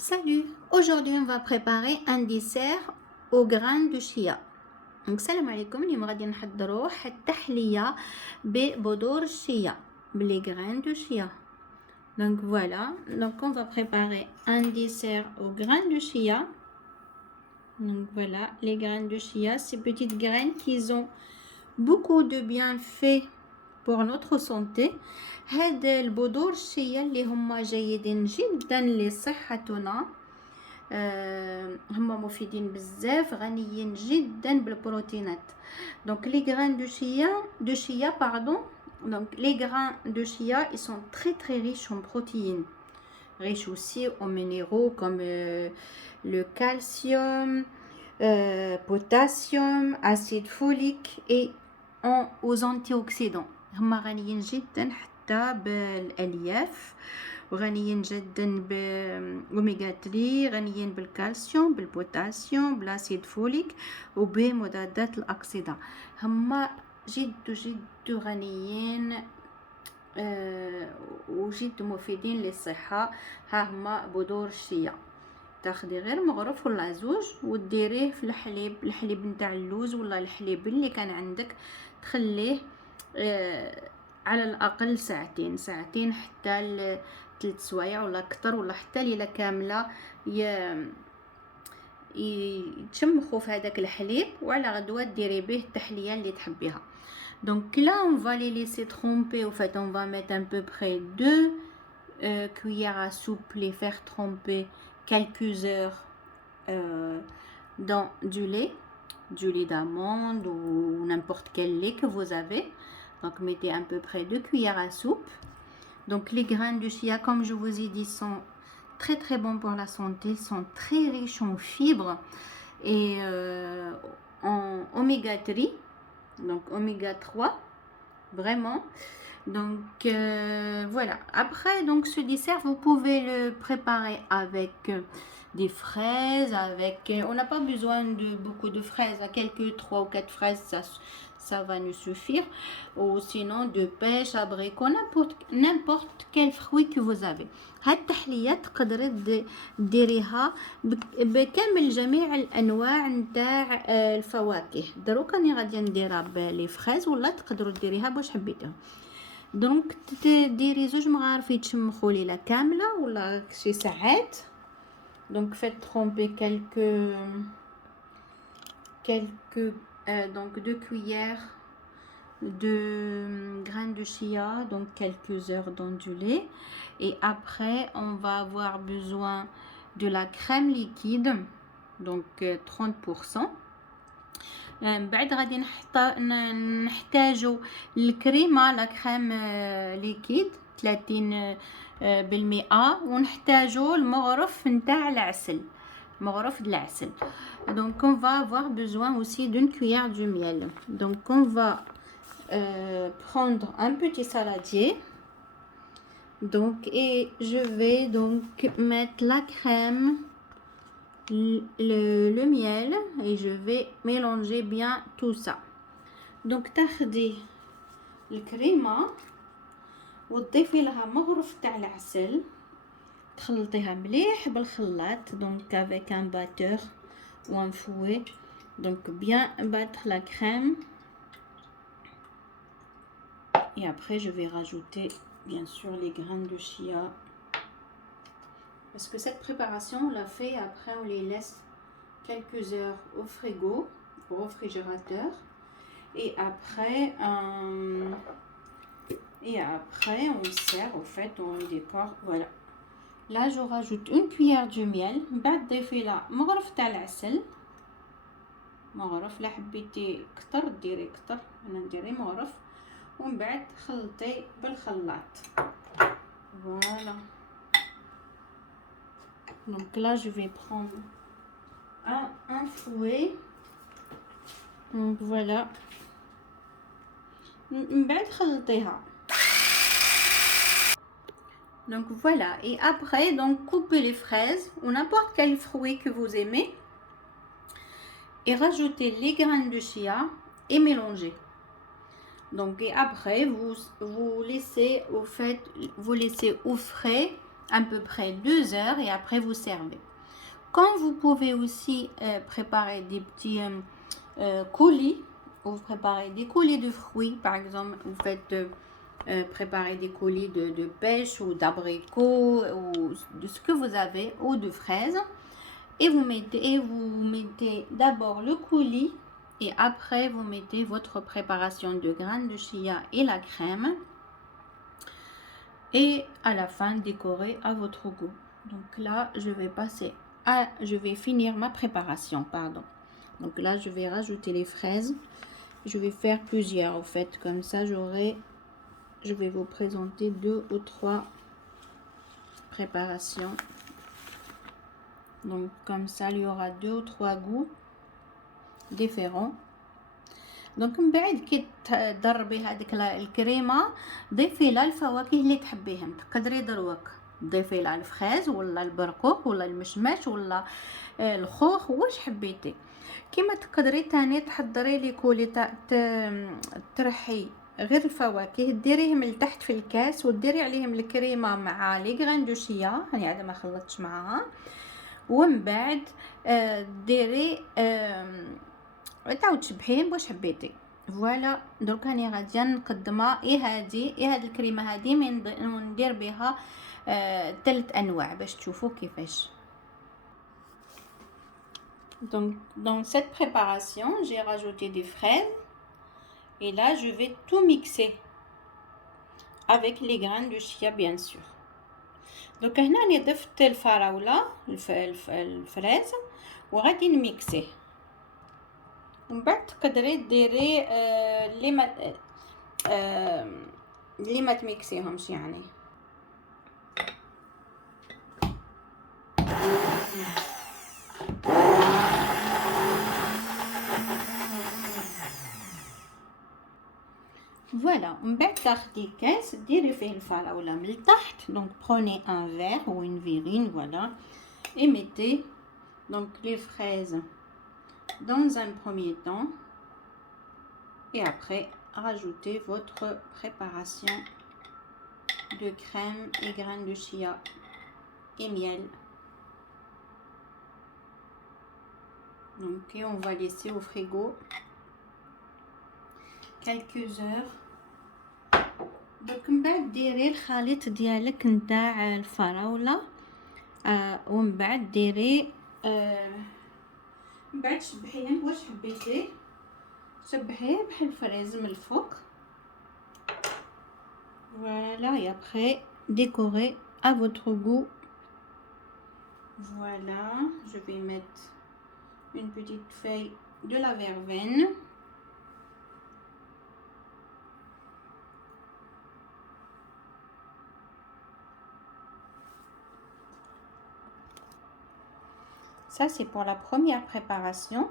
Salut! Aujourd'hui, on va préparer un dessert aux graines de chia. Donc, salam alaikum, اليوم غادي نحضروا واحد التحلية ببذور الشيا, les graines de chia. Donc voilà, donc on va préparer un dessert aux graines de chia. Donc voilà, les graines de chia, ces petites graines qui ont beaucoup de bienfaits pour notre santé. هاد البذور الشيا اللي هما جيدين جدا لصحتنا. هما مفيدين بزاف, غنيين جدا بالبروتينات. Donc les grains de chia pardon. Donc les grains de chia, ils sont très riches en protéines, riches aussi en minéraux comme le calcium, potassium, acide folique et aux antioxydants. هما غنيين جدا حتى بالالياف, وغنيين جدا بأوميغا 3, غنيين بالكالسيوم, بالبوتاسيوم, بالاسيد فوليك وبمضادات الاكسده. هما جد غنيين وجد مفيدين للصحه. ها هما بذور الشيا, تاخدي غير مغرف ولا زوج وديريه في الحليب نتاع اللوز ولا الحليب اللي كان عندك, تخليه على الاقل ساعتين حتى 3 سوايع ولا اكثر, ولا حتى ليله كامله يتشمخوا في هذاك الحليب, وعلى غدوه ديري به التحليه اللي تحبيها. Donc là on va les laisser tremper. Au fait, on va mettre à peu près 2 cuillères à soupe, les faire tremper quelques heures dans du lait d'amande ou n'importe quel lait que vous avez. Donc mettez à peu près 2 cuillères à soupe. Donc les graines de chia, comme je vous ai dit, sont très bons pour la santé, sont très riches en fibres et en oméga 3, donc oméga 3 vraiment. Donc voilà. Après, donc ce dessert, vous pouvez le préparer avec des fraises, on n'a pas besoin de beaucoup de fraises, quelques 3 ou 4 fraises, ça va nous suffire, ou sinon de pêche, abricot, n'importe quel fruit que vous avez. هاد التحلية تقدري ديريها بكامل جميع الانواع نتاع الفواكه. دروك راني غادي نديرها بلي فريز, ولا تقدروا ديريها باش حبيتوها. دونك ديري 2 مغارف يتشمخوا ليله كامله ولا شي ساعات. Donc faites tremper quelques donc 2 cuillères de graines de chia, donc quelques heures dans du lait. Et après on va avoir besoin de la crème liquide, donc 30%. بعد غادي نحتاجو الكريمه, لا كريم ليكيد 30%, ونحتاجو المغرف نتاع العسل, مغرف العسل. Donc on va avoir besoin aussi d'une cuillère de miel. Donc on va prendre un petit saladier, donc, et je vais donc mettre la crème, le miel, et je vais mélanger bien tout ça. Donc تاخدي الكريمه وتضيفي لها مغرف تاع العسل, تخلطيها مليح بالخلاط, donc avec un batteur ou un fouet. Donc bien battre la crème, et après je vais rajouter bien sûr les graines de chia, parce que cette préparation on l'a fait, après on les laisse quelques heures au frigo, au réfrigérateur, et après on sert, au fait on décore. Voilà, là je rajoute une cuillère de miel, بعد ضيفي لها مغرف تاع العسل, مغرف لا حبيتي كتر ديري كتر, انا نديري مغرف, ومن بعد خلطي بالخلاط. Voilà. Donc là je vais prendre un fouet. Donc voilà. من بعد خلطيها. Donc voilà, et après donc coupez les fraises ou n'importe quel fruit que vous aimez et rajoutez les graines de chia et mélangez. Donc et après vous laissez au frais à peu près 2 heures et après vous servez. Quand vous pouvez aussi préparer des petits coulis, vous préparez des coulis de fruits, par exemple, vous faites préparer des coulis de pêche ou d'abricots ou de ce que vous avez ou de fraises et vous mettez d'abord le coulis et après vous mettez votre préparation de graines de chia et la crème et à la fin décorer à votre goût. Donc là je vais finir ma préparation, pardon. Donc là je vais rajouter les fraises. Je vais faire plusieurs en fait, comme ça je vais vous présenter 2 ou 3 préparations. Donc comme ça il y aura 2 ou 3 goûts différents. دونك من بعد كي تضربي هذيك الكريمه ضيفي لها الفواكه اللي تحبيهم. تقدري دروك تضيفي لها الفريز ولا البرقوق ولا المشمش ولا الخوخ واش حبيتي. كيما تقدري تاني تحضري لي كولي ترحي غير الفواكه ديريهم لتحت في الكاس وديري عليهم الكريمه مع لي غران دو شيا يعني عاد ما خلطتش معاها ومن بعد ديري تعاود تشبحيهم واش حبيتي. فوالا درك راني غاديه نقدمها هاد الكريمه هادي ندير بها 3 انواع باش تشوفوا كيفاش. Donc dans cette préparation j'ai rajouté des fraises et là je vais tout mixer avec les graines de chia bien sûr. Donc هنا راني ضفت الفراوله الفريز وغادي نميكسيه. ومن بعد تقدري ديري اللي ما تميكسيهمش يعني. فوالا من بعد تاخدي كاس ديري فيه الفراوله من التحت. donc prenez un verre ou une verrine voilà et mettez donc les fraises dans un premier temps et après rajoutez votre préparation de crème et graines de chia et miel. Donc et on va laisser au frigo quelques heures. donc من بعد ديري الخليط ديالك نتاع الفراوله ومن بعد ديري من بعد شبحيهم واش حبيتي. شبحيه بحال الفريز من الفوق. Voilà et après décorer à votre goût. Voilà, je vais mettre une petite feuille de la verveine. Ça c'est pour la première préparation.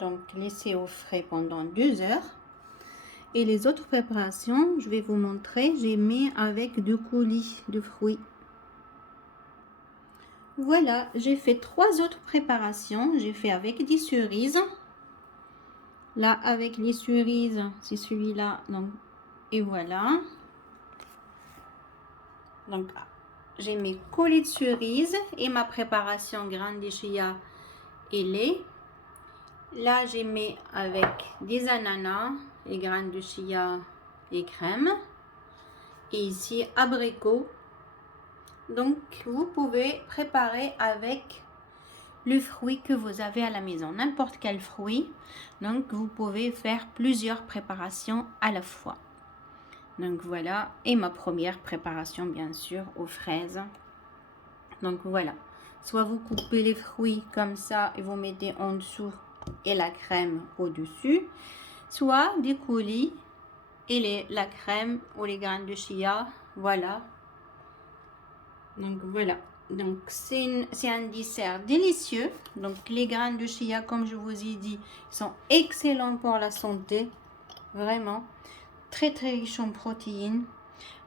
Donc laissez au frais pendant 2 heures. Et les autres préparations, je vais vous montrer. J'ai mis avec 2 coulis de fruits. Voilà, j'ai fait 3 autres préparations. J'ai fait avec des cerises. Là, avec les cerises, c'est celui-là. Donc, et voilà. Donc, j'ai mes coulis de cerises et ma préparation graines de chia et lait. Là, j'ai mis avec des ananas, les graines de chia et crème. Et ici, abricots. Donc, vous pouvez préparer avec le fruit que vous avez à la maison, n'importe quel fruit. Donc, vous pouvez faire plusieurs préparations à la fois. Donc, voilà. Et ma première préparation, bien sûr, aux fraises. Donc, voilà. Soit vous coupez les fruits comme ça et vous mettez en dessous et la crème au-dessus, soit des coulis et la crème ou les graines de chia. Voilà. Donc voilà. Donc c'est un dessert délicieux. Donc les graines de chia, comme je vous ai dit, sont excellents pour la santé. Vraiment. Très très riche en protéines.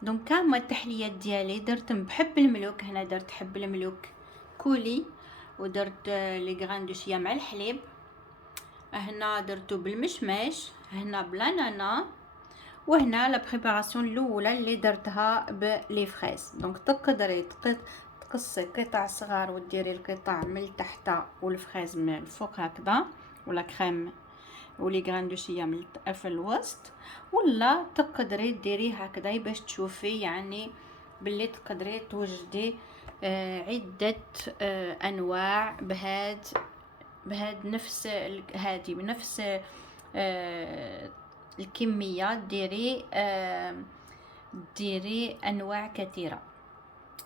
Donc كما التحليات ديالي درت بحب الملوك. هنا درت حب الملوك كولي ودرت لي غران دو شيا مع الحليب. هنا درتو بالمشماش. هنا بلانانا وهنا لا بريباراسيون الاولى اللي درتها بلي فريز. دونك تقدري تقصي قطع صغار وديري القطع من تحت والفريز من الفوق هكذا، ولا كريم ولي غران دو شيا من في الوسط، ولا تقدري ديريه هكذا باش تشوفي يعني باللي تقدري توجدي عدة انواع بهاد نفس هادي بنفس الكمية. ديري انواع كثيرة.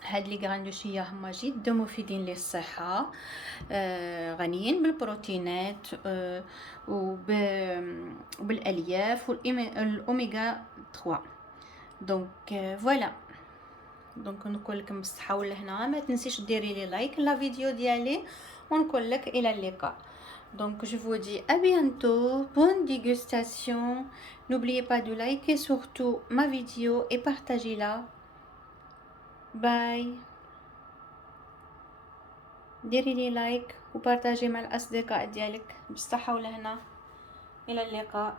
هاد لي غراندوشية هما جدا مفيدين للصحة، غنيين بالبروتينات وبالالياف والاوميغا 3. دونك فوالا. دونك نقول لكم بالصحه والهنا، ما تنسيش ديري لي لايك لا فيديو ديالي، ونقول لك الى اللقاء. Donc je vous dis à bientôt, bonne dégustation. N'oubliez pas de liker surtout ma vidéo et partagez-la. Bye. ديري لي لايك وبارطاجي مع الاصدقاء ديالك. بالصحه والهنا، الى اللقاء.